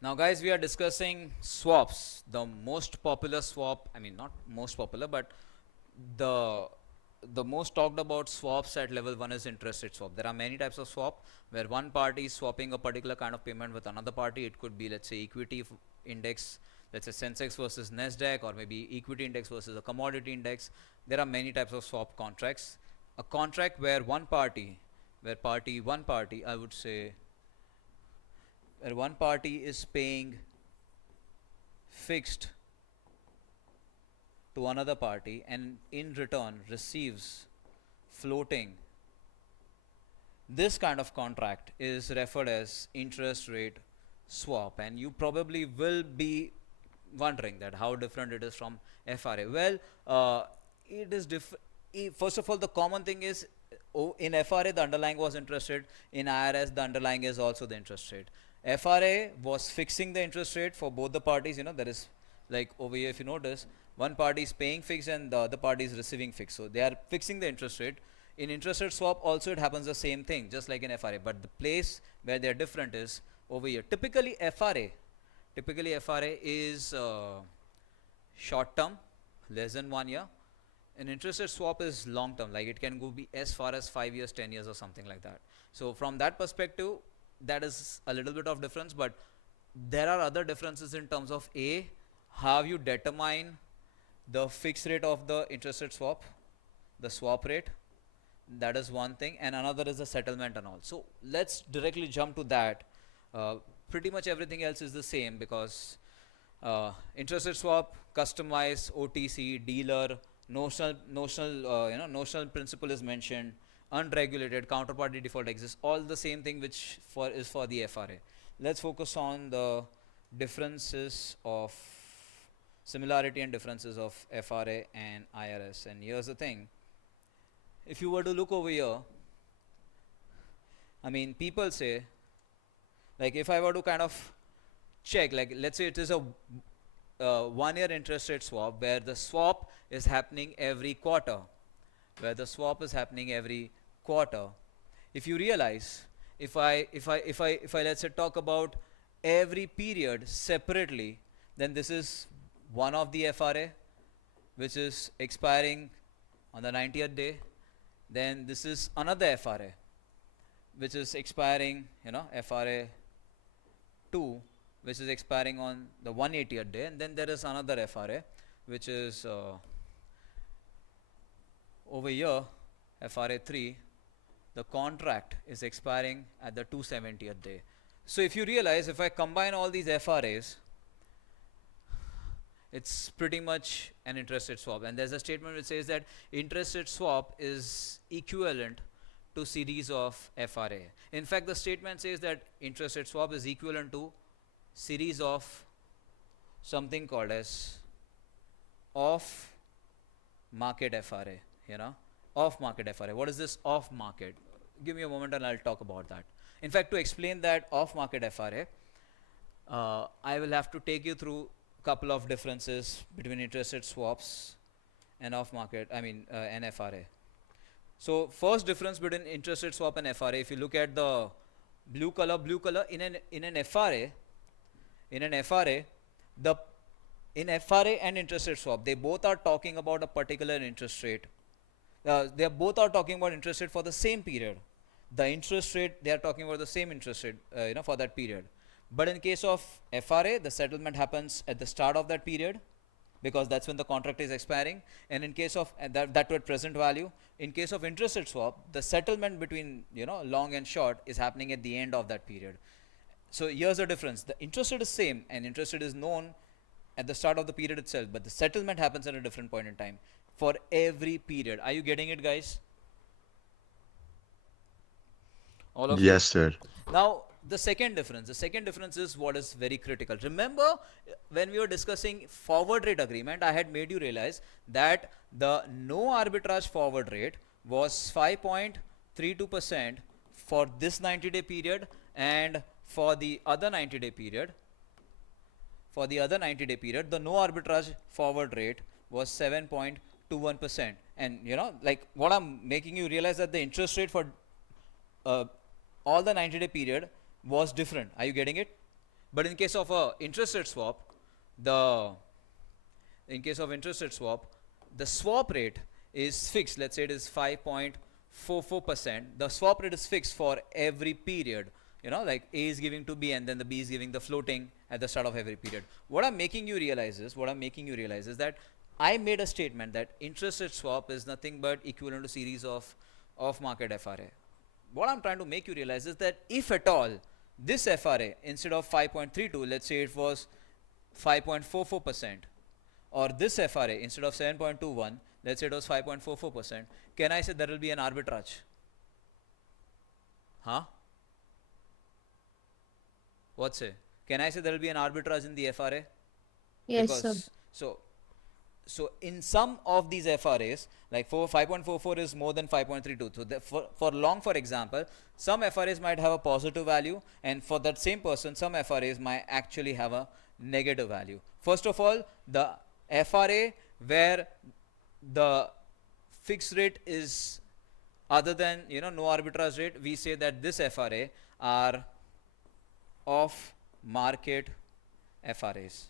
Now guys, we are discussing swaps. The most popular swap, I mean not most popular, but the the most talked about swaps at level 1 is interest rate swap. There are many types of swap where one party is swapping a particular kind of payment with another party. It could be, let's say, equity index, let's say Sensex versus Nasdaq, or maybe equity index versus a commodity index. There are many types of swap contracts. A contract where one party, I would say, where one party is paying fixed to another party and in return receives floating. This kind of contract is referred as interest rate swap, and you probably will be wondering that how different it is from FRA. Well, it is different. First of all, the common thing is, in FRA the underlying was interest rate. In IRS the underlying is also the interest rate. FRA was fixing the interest rate for both the parties. There is, like over here, if you notice, one party is paying fixed and the other party is receiving fixed, so they are fixing the interest rate. In interest rate swap also it happens the same thing, just like in FRA, but the place where they are different is over here. Typically FRA is short term, less than 1 year. An interest rate swap is long term, like it can go be as far as 5 years, 10 years, or something like that. So from that perspective, that is a little bit of difference. But there are other differences in terms of how you determine the fixed rate of the interest rate swap, the swap rate. That is one thing, and another is the settlement and all. So let's directly jump to that. Pretty much everything else is the same, because interest rate swap, customized, OTC, dealer, notional principal is mentioned, unregulated, counterparty default exists, all the same thing which is for the FRA. Let's focus on the differences of similarity and differences of FRA and IRS. And here's the thing, if you were to look over here, I mean, people say, like, if I were to kind of check, like, let's say it is a 1 year interest rate swap where the swap is happening every quarter, if you realize, if I let's say talk about every period separately, then this is one of the FRA which is expiring on the 90th day. Then this is another FRA which is expiring, FRA 2, which is expiring on the 180th day. And then there is another FRA which is over here, FRA 3. The contract is expiring at the 270th day. So if you realize, if I combine all these FRAs, it's pretty much an interest rate swap. And there's a statement which says that interest rate swap is equivalent to series of FRA. In fact, the statement says that interest rate swap is equivalent to series of something called as off market FRA. Off market FRA. What is this off market? Give me a moment and I'll talk about that. In fact, to explain that off market FRA, I will have to take you through a couple of differences between interest rate swaps and off market, and FRA. So first difference between interest rate swap and FRA, if you look at the blue color, in an FRA, in FRA and interest rate swap, they both are talking about a particular interest rate. They both are talking about interest rate for the same period. The interest rate, they are talking about the same interest rate, for that period. But in case of FRA, the settlement happens at the start of that period, because that's when the contract is expiring. And in case of that to at present value. In case of interest rate swap, the settlement between long and short is happening at the end of that period. So here's the difference. The interest rate is same, and interest rate is known at the start of the period itself, but the settlement happens at a different point in time for every period. Are you getting it, guys? All of you? Yes, sir. Now, the second difference is what is very critical. Remember, when we were discussing forward rate agreement, I had made you realize that the no arbitrage forward rate was 5.32% for this 90-day period, and for the other 90-day period, the no arbitrage forward rate was 7.21%. And like, what I'm making you realize that the interest rate for all the 90-day period was different. Are you getting it? But in case of a interest rate swap, the in case of interest rate swap, the swap rate is fixed. Let's say it is 5.44%. The swap rate is fixed for every period. You know, like A is giving to B and then the B is giving the floating at the start of every period. What I'm making you realize is that I made a statement that interest rate swap is nothing but equivalent to series of off-market FRA. What I'm trying to make you realize is that if at all this FRA instead of 5.32, let's say it was 5.44%, or this FRA instead of 7.21, let's say it was 5.44%, can I say there will be an arbitrage? Huh? What say? Can I say there will be an arbitrage in the FRA? Yes, sir. Because so in some of these FRAs, like for 5.44 is more than 5.32. So for long, for example, some FRAs might have a positive value, and for that same person, some FRAs might actually have a negative value. First of all, the FRA where the fixed rate is other than no arbitrage rate, we say that this FRA are off market FRAs.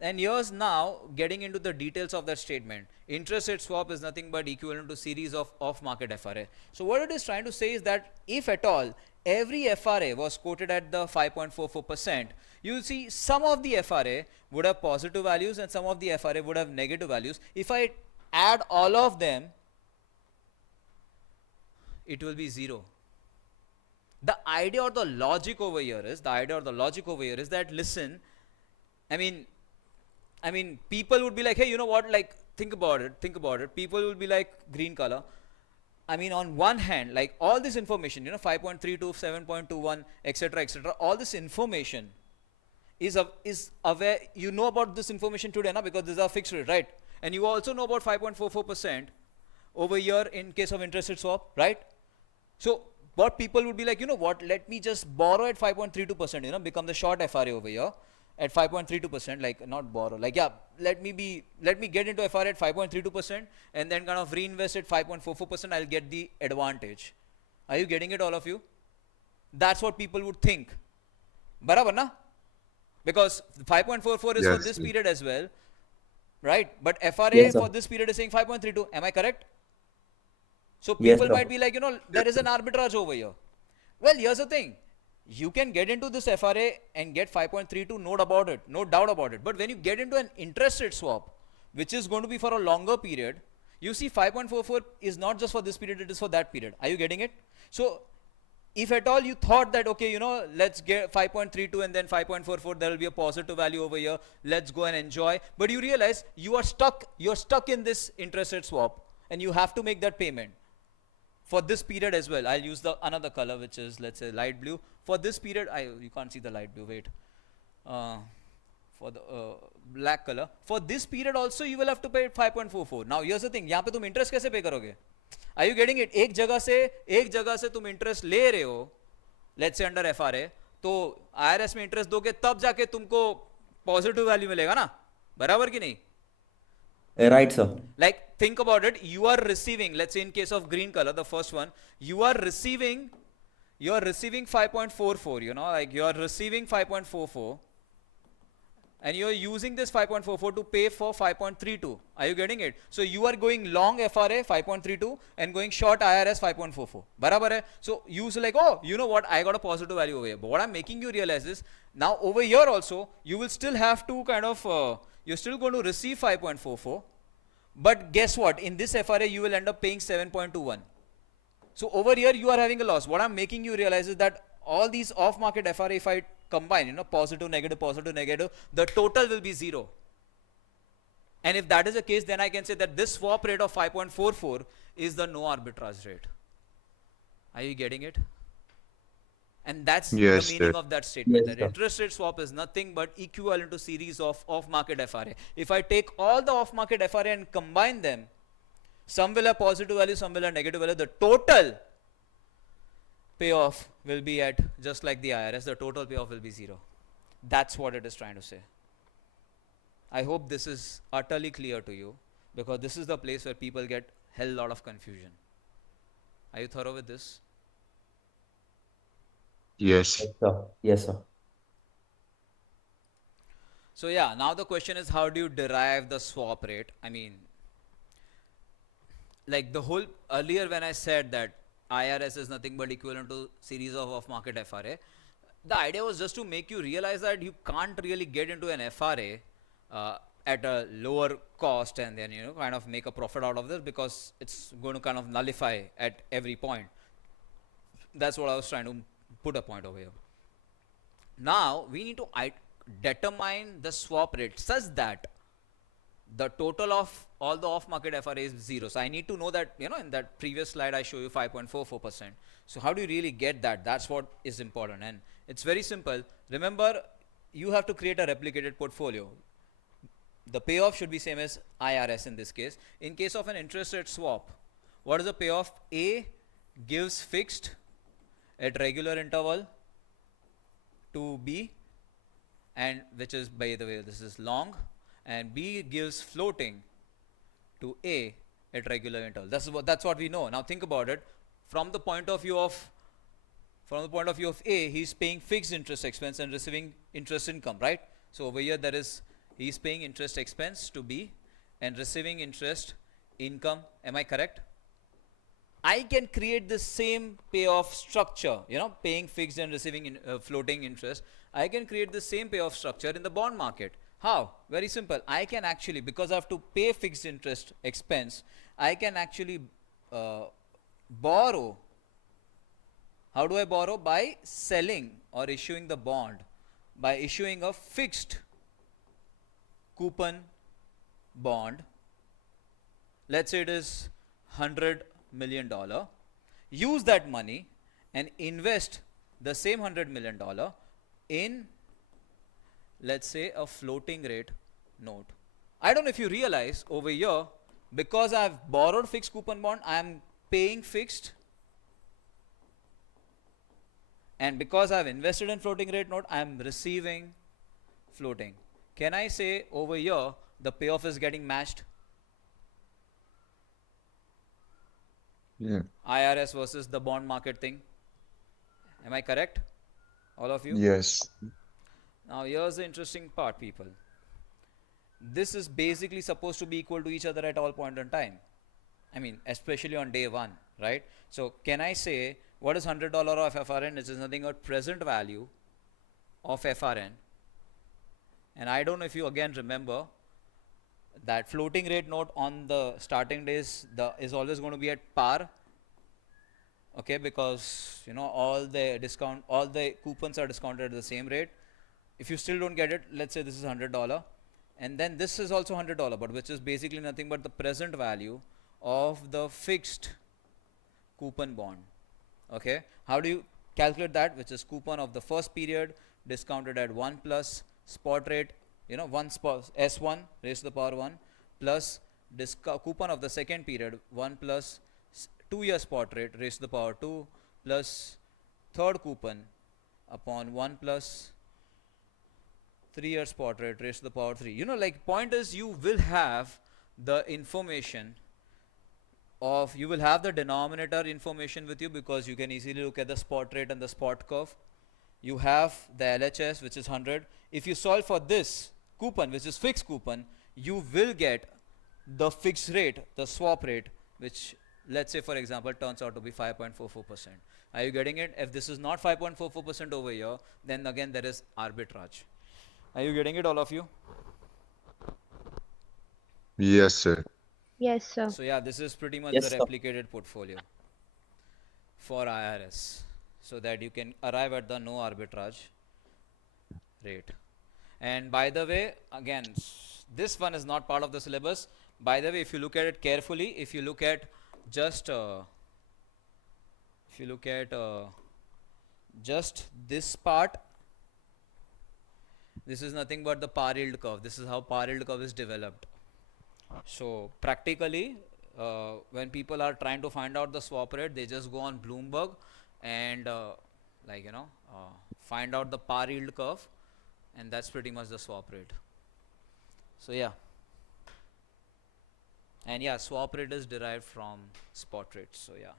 And here's now getting into the details of that statement. Interest rate swap is nothing but equivalent to series of off-market FRA. So what it is trying to say is that if at all every FRA was quoted at the 5.44%, you will see some of the FRA would have positive values and some of the FRA would have negative values. If I add all of them, it will be 0. The idea or the logic over here is that, listen, I mean, people would be like, hey, you know what? Like, think about it. People will be like, green color. I mean, on one hand, like all this information, 5.32, 7.21, etc., all this information is aware. You know about this information today, na? Because this is a fixed rate, right? And you also know about 5.44% over here in case of interest rate swap, right? So what people would be like, you know what? Let me just borrow at 5.32%, become the short FRA over here at 5.32%, like not borrow, like yeah, let me get into FRA at 5.32% and then kind of reinvest at 5.44%. I'll get the advantage. Are you getting it, all of you? That's what people would think. Barabar na? Because 5.44 is for Yes. this period as well, right? But FRA Yes, sir. for this period is saying 5.32. Am I correct? So Yes, people sir. might be like, there is an arbitrage over here. Well, here's the thing. You can get into this FRA and get 5.32, no doubt about it. But when you get into an interest rate swap, which is going to be for a longer period, you see 5.44 is not just for this period, it is for that period. Are you getting it? So if at all you thought that, okay, let's get 5.32 and then 5.44, there will be a positive value over here, let's go and enjoy. But you realize you're stuck in this interest rate swap and you have to make that payment for this period as well. I'll use the another color, which is, let's say, light blue. For this period, you can't see the light blue, wait. For the black color, for this period also you will have to pay 5.44. Now here's the thing, यहाँ पे तुम interest कैसे pay करोगे? Are you getting it? एक जगह से तुम interest ले रहे हो, let's say under FRA, तो IRS में interest दोगे तब जाके तुमको positive value मिलेगा ना, बराबर कि नहीं? Right, sir. Like, think about it. You are receiving, let's say in case of green color, the first one, you are receiving 5.44, like you are receiving 5.44 and you are using this 5.44 to pay for 5.32. Are you getting it? So you are going long FRA 5.32 and going short IRS 5.44. Barabar hai? So you say like, oh, you know what? I got a positive value over here. But what I'm making you realize is, now over here also, you will still have to kind of, you're still going to receive 5.44. But guess what? In this FRA, you will end up paying 7.21. So over here, you are having a loss. What I'm making you realize is that all these off-market FRA, if I combine, positive, negative, the total will be 0. And if that is the case, then I can say that this swap rate of 5.44 is the no arbitrage rate. Are you getting it? And that's Yes, the meaning sir. of that statement, Yes, that sir. interest rate swap is nothing but equivalent to series of off-market FRA. If I take all the off-market FRA and combine them, some will have positive value, some will have negative value. The total payoff will be at, just like the IRS, the total payoff will be 0. That's what it is trying to say. I hope this is utterly clear to you, because this is the place where people get hell lot of confusion. Are you thorough with this? Yes. Yes, sir. Yes, sir. So yeah, now the question is, how do you derive the swap rate? I mean, like the whole earlier when I said that IRS is nothing but equivalent to series of off-market FRA, the idea was just to make you realize that you can't really get into an FRA at a lower cost and then kind of make a profit out of this, because it's going to kind of nullify at every point. That's what I was trying to put a point over here. Now we need to determine the swap rate such that the total of all the off market FRA is 0. So I need to know that, in that previous slide I show you 5.44%. So how do you really get that? That's what is important. And it's very simple. Remember, you have to create a replicated portfolio. The payoff should be same as IRS in this case. In case of an interest rate swap, what is the payoff? A gives fixed at regular interval to B, and which is, by the way, this is long, and B gives floating to A at regular interval. That's what we know. Now think about it from the point of view of A. He's paying fixed interest expense and receiving interest income, right? So over here he's paying interest expense to B and receiving interest income. Am I correct? I can create the same payoff structure, paying fixed and receiving floating interest. I can create the same payoff structure in the bond market. How? Very simple. I can actually, because I have to pay fixed interest expense, I can actually borrow. How do I borrow? By selling or issuing the bond, by issuing a fixed coupon bond. Let's say it is $100 million. Use that money and invest the same $100 million in, let's say, a floating rate note. I don't know if you realize over here, because I've borrowed fixed coupon bond, I'm paying fixed, and because I've invested in floating rate note, I'm receiving floating. Can I say over here the payoff is getting matched? Yeah. IRS versus the bond market thing. Am I correct? All of you? Yes. Now here's the interesting part, people. This is basically supposed to be equal to each other at all point in time. I mean, especially on day one, right? So can I say, what is $100 of FRN? It is nothing but present value of FRN. And I don't know if you again remember that floating rate note on the starting days is always going to be at par. Okay, because all the coupons are discounted at the same rate. If you still don't get it, let's say this is $100, and then this is also $100, but which is basically nothing but the present value of the fixed coupon bond. Okay, how do you calculate that? Which is coupon of the first period discounted at 1 plus spot rate, S1 raised to the power 1 plus coupon of the second period 1 plus 2-year spot rate raised to the power 2 plus third coupon upon 1 plus 3-year spot rate raised to the power 3. Like point is, you will have the information of, you will have the denominator information with you, because you can easily look at the spot rate and the spot curve. You have the LHS, which is 100. If you solve for this coupon, which is fixed coupon, you will get the fixed rate, the swap rate, which, let's say for example, turns out to be 5.44%. Are you getting it? If this is not 5.44% over here, then again there is arbitrage. Are you getting it, all of you? Yes, sir. Yes, sir. So yeah, this is pretty much Yes, the sir. replicated portfolio for IRS, so that you can arrive at the no arbitrage rate. And by the way, again, this one is not part of the syllabus. By the way, if you look at it carefully, if you look at just this part, this is nothing but the par yield curve. This is how par yield curve is developed. So practically, when people are trying to find out the swap rate, they just go on Bloomberg and find out the par yield curve, and that's pretty much the swap rate. So yeah, and yeah, swap rate is derived from spot rate. So yeah.